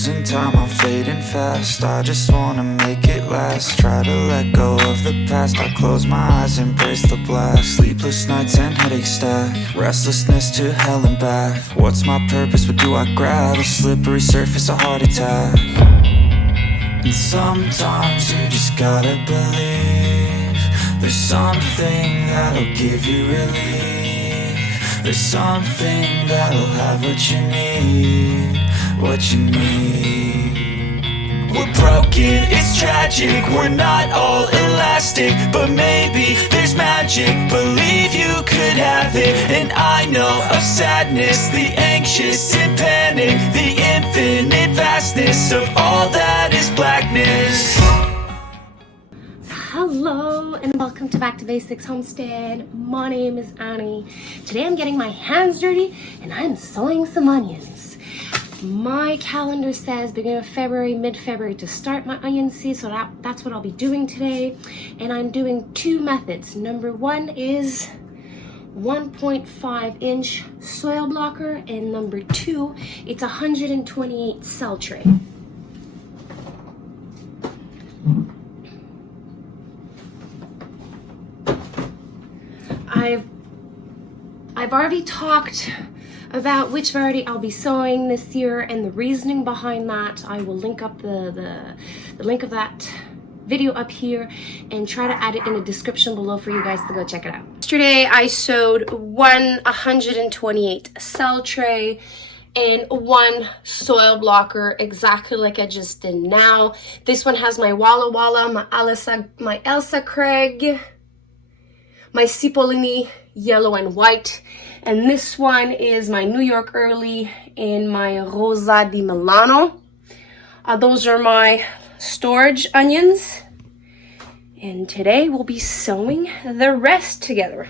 losing time, I'm fading fast. I just wanna make it last. Try to let go of the past. I close my eyes, embrace the blast. Sleepless nights and headaches stack. Restlessness to hell and back. What's my purpose? What do I grab? A slippery surface, a heart attack. And sometimes you just gotta believe there's something that'll give you relief. There's something that'll have what you need, what you need. We're broken, it's tragic, we're not all elastic, but maybe there's magic, believe you could have it. And I know of sadness, the anxious and panic, the infinite vastness of all that is blackness. Hello and welcome to Back to Basics Homestead. My name is Annie. Today I'm getting my hands dirty and I'm sowing some onions. My calendar says beginning of February, mid-February to start my onion seed, so that's what I'll be doing today. And I'm doing two methods. Number one is 1.5 inch soil blocker, and number two, it's 128 cell tray. I've already talked about which variety I'll be sowing this year and the reasoning behind that. I will link up the link of that video up here and try to add it in the description below for you guys to go check it out. Yesterday I sowed one 128 cell tray and one soil blocker, exactly like I just did now. This one has my Walla Walla, my Elsa Craig, my Cipollini yellow and white, and this one is my New York Early and my Rosa di Milano. Those are my storage onions, and today we'll be sowing the rest together.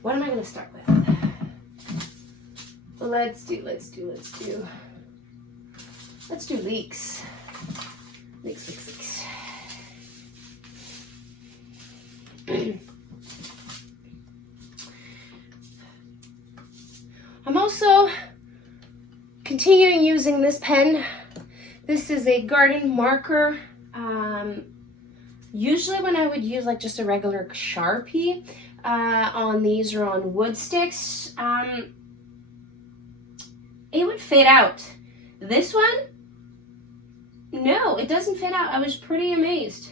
What am I going to start with? Let's do leeks. Leeks. I'm also continuing using this pen. This is a garden marker. Usually when I would use like just a regular Sharpie on these or on wood sticks, it would fade out. This one, no, it doesn't fade out. I was pretty amazed.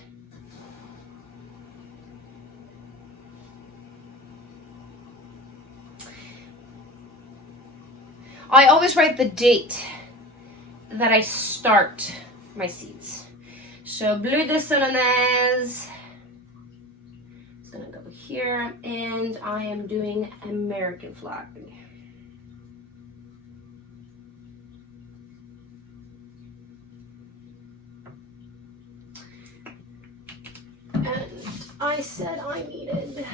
I always write the date that I start my seeds. So Bleu de Solanaise is gonna go here, and I am doing American flag. And I said I needed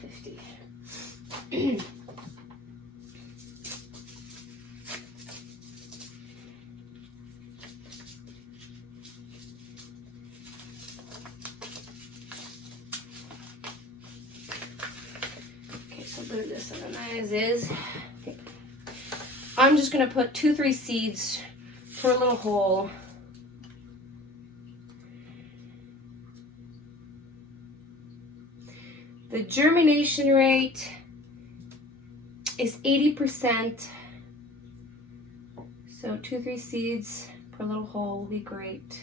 50. This is, I'm just gonna put 2-3 seeds for a little hole. The germination rate is 80%, so 2-3 seeds per little hole will be great.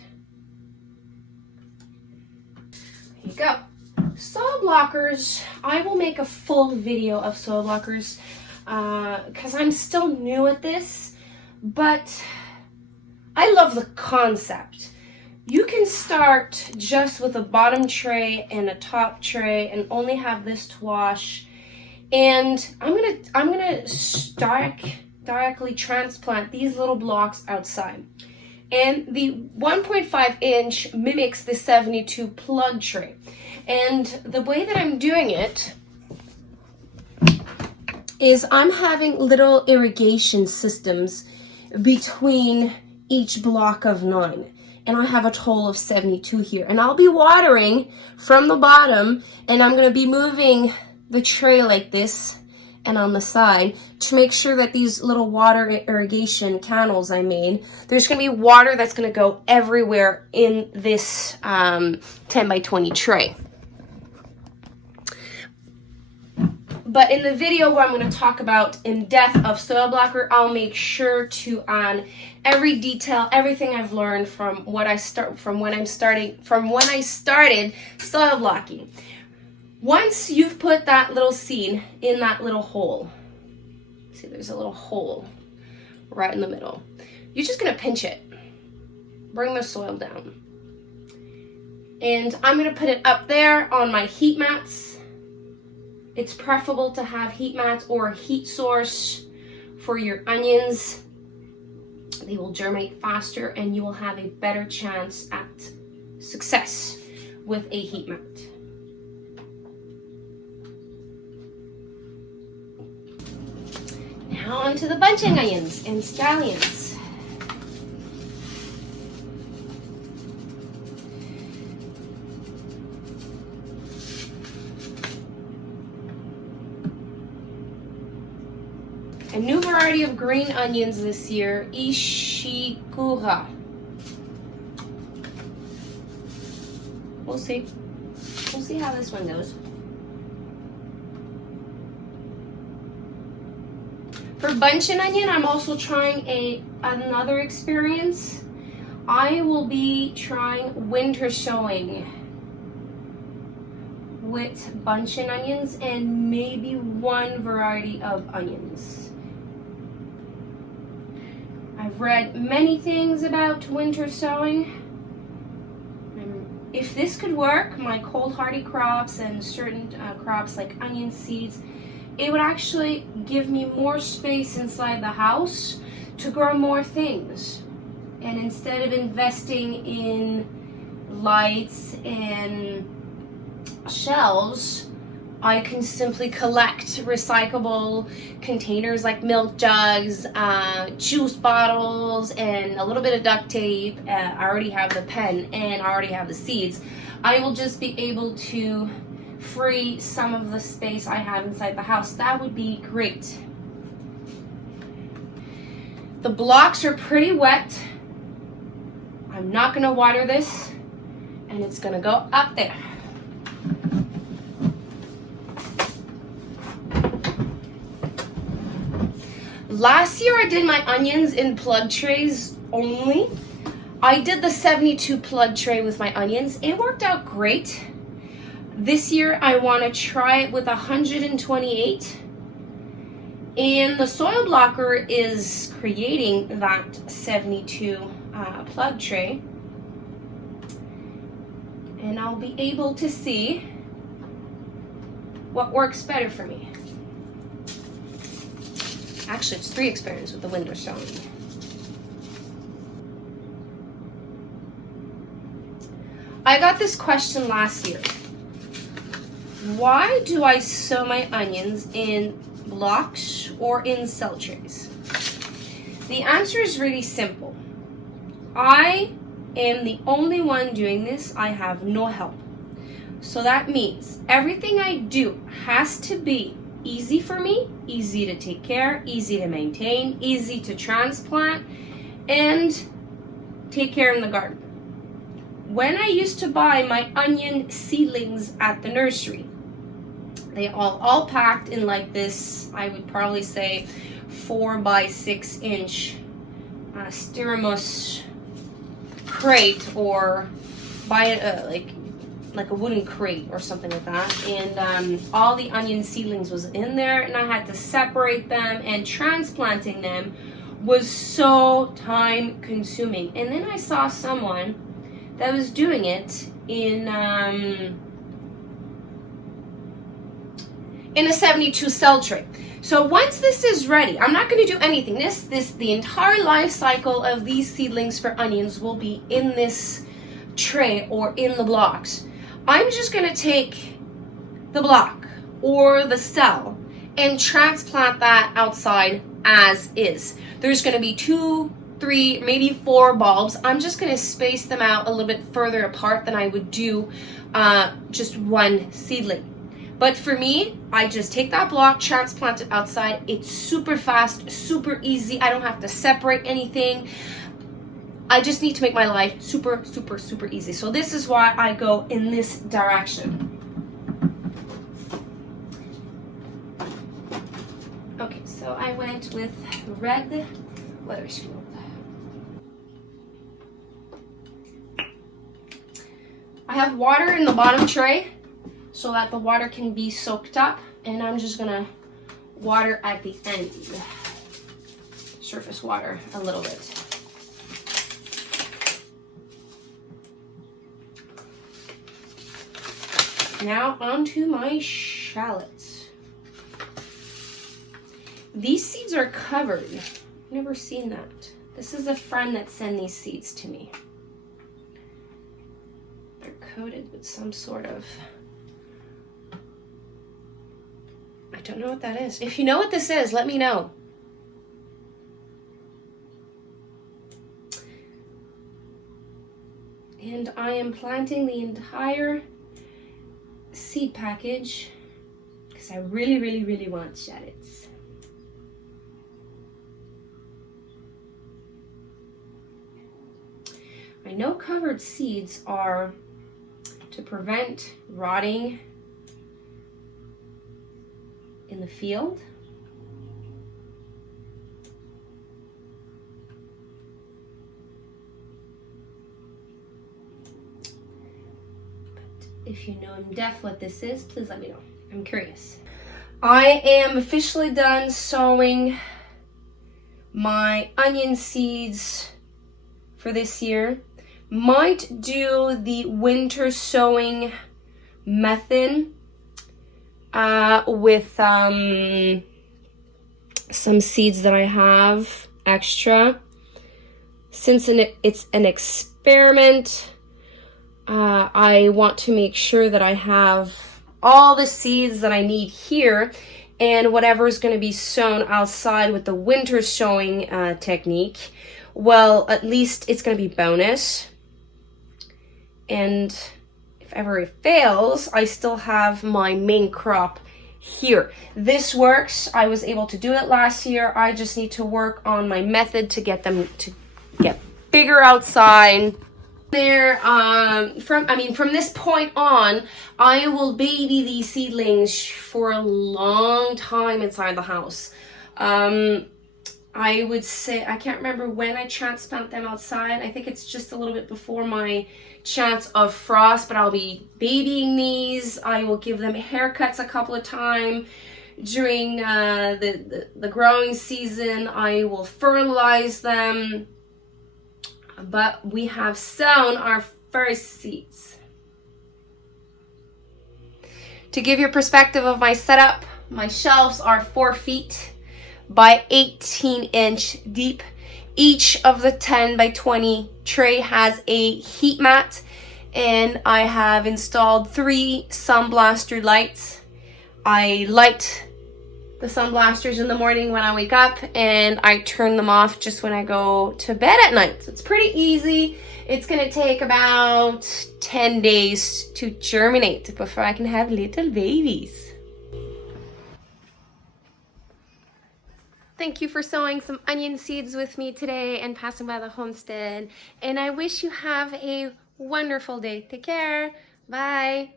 There you go. Soil blockers, I will make a full video of soil blockers because I'm still new at this, but I love the concept. You can start just with a bottom tray and a top tray and only have this to wash, and I'm gonna directly transplant these little blocks outside. And the 1.5 inch mimics the 72 plug tray. And the way that I'm doing it is I'm having little irrigation systems between each block of 9. And I have a total of 72 here. And I'll be watering from the bottom, and I'm going to be moving the tray like this and on the side to make sure that these little water irrigation canals I made, there's going to be water that's going to go everywhere in this 10 by 20 tray. But in the video where I'm going to talk about in depth of soil blocker, I'll make sure to on every detail, everything I've learned from when I started soil blocking. Once you've put that little seed in that little hole, see there's a little hole right in the middle. You're just going to pinch it, bring the soil down. And I'm going to put it up there on my heat mats. It's preferable to have heat mats or a heat source for your onions. They will germinate faster and you will have a better chance at success with a heat mat. Now onto the bunching onions and scallions. A new variety of green onions this year, Ishikura. We'll see. We'll see how this one goes. For bunching onion, I'm also trying another experience. I will be trying winter sowing with bunching onions and maybe one variety of onions. I've read many things about winter sowing. If this could work, my cold hardy crops and certain crops like onion seeds, it would actually give me more space inside the house to grow more things. And instead of investing in lights and shelves, I can simply collect recyclable containers like milk jugs, juice bottles, and a little bit of duct tape. I already have the pen and I already have the seeds. I will just be able to free some of the space I have inside the house. That would be great. The blocks are pretty wet. I'm not going to water this, and it's going to go up there. Last year I did my onions in plug trays only. I did the 72 plug tray with my onions. It worked out great. This year I want to try it with 128. And the soil blocker is creating that 72 plug tray. And I'll be able to see what works better for me. Actually, it's 3 experiments with the winter sowing. I got this question last year. Why do I sow my onions in blocks or in cell trays? The answer is really simple. I am the only one doing this. I have no help. So that means everything I do has to be easy for me, easy to take care, easy to maintain, easy to transplant, and take care in the garden. When I used to buy my onion seedlings at the nursery, they all packed in like this, I would probably say 4 by 6 inch Styromus crate, or buy like a wooden crate or something like that, and all the onion seedlings was in there, and I had to separate them, and transplanting them was so time consuming. And then I saw someone that was doing it in a 72 cell tray. So once this is ready, I'm not going to do anything. The entire life cycle of these seedlings for onions will be in this tray or in the blocks. I'm just going to take the block or the cell and transplant that outside as is. There's going to be 2, 3, maybe 4 bulbs. I'm just going to space them out a little bit further apart than I would do just one seedling. But for me, I just take that block, transplant it outside. It's super fast, super easy. I don't have to separate anything. I just need to make my life super, super, super easy. So this is why I go in this direction. Okay, so I went with red Weathersfield. I have water in the bottom tray so that the water can be soaked up, and I'm just gonna water at the end. Surface water a little bit. Now onto my shallots. These seeds are covered. Never seen that. This is a friend that sent these seeds to me. They're coated with some sort of, I don't know what that is. If you know what this is, let me know. And I am planting the entire seed package because I really, really, really want shallots. I know covered seeds are to prevent rotting in the field. If you know in depth what this is, please let me know. I'm curious. I am officially done sowing my onion seeds for this year. Might do the winter sowing method with some seeds that I have extra. Since it's an experiment, I want to make sure that I have all the seeds that I need here, and whatever is going to be sown outside with the winter sowing technique, well, at least it's going to be bonus. And if ever it fails, I still have my main crop here. This works. I was able to do it last year. I just need to work on my method to get them to get bigger outside. From this point on, I will baby these seedlings for a long time inside the house. I would say, I can't remember when I transplant them outside. I think it's just a little bit before my chance of frost, but I'll be babying these. I will give them haircuts a couple of times during the growing season. I will fertilize them. But we have sown our first seeds. To give you a perspective of my setup, my shelves are 4 feet by 18-inch deep. Each of the 10 by 20 tray has a heat mat, and I have installed 3 sun blaster lights. I light the sun blasters in the morning when I wake up, and I turn them off just when I go to bed at night. So it's pretty easy. It's gonna take about 10 days to germinate before I can have little babies. Thank you for sowing some onion seeds with me today and passing by the homestead. And I wish you have a wonderful day. Take care. Bye.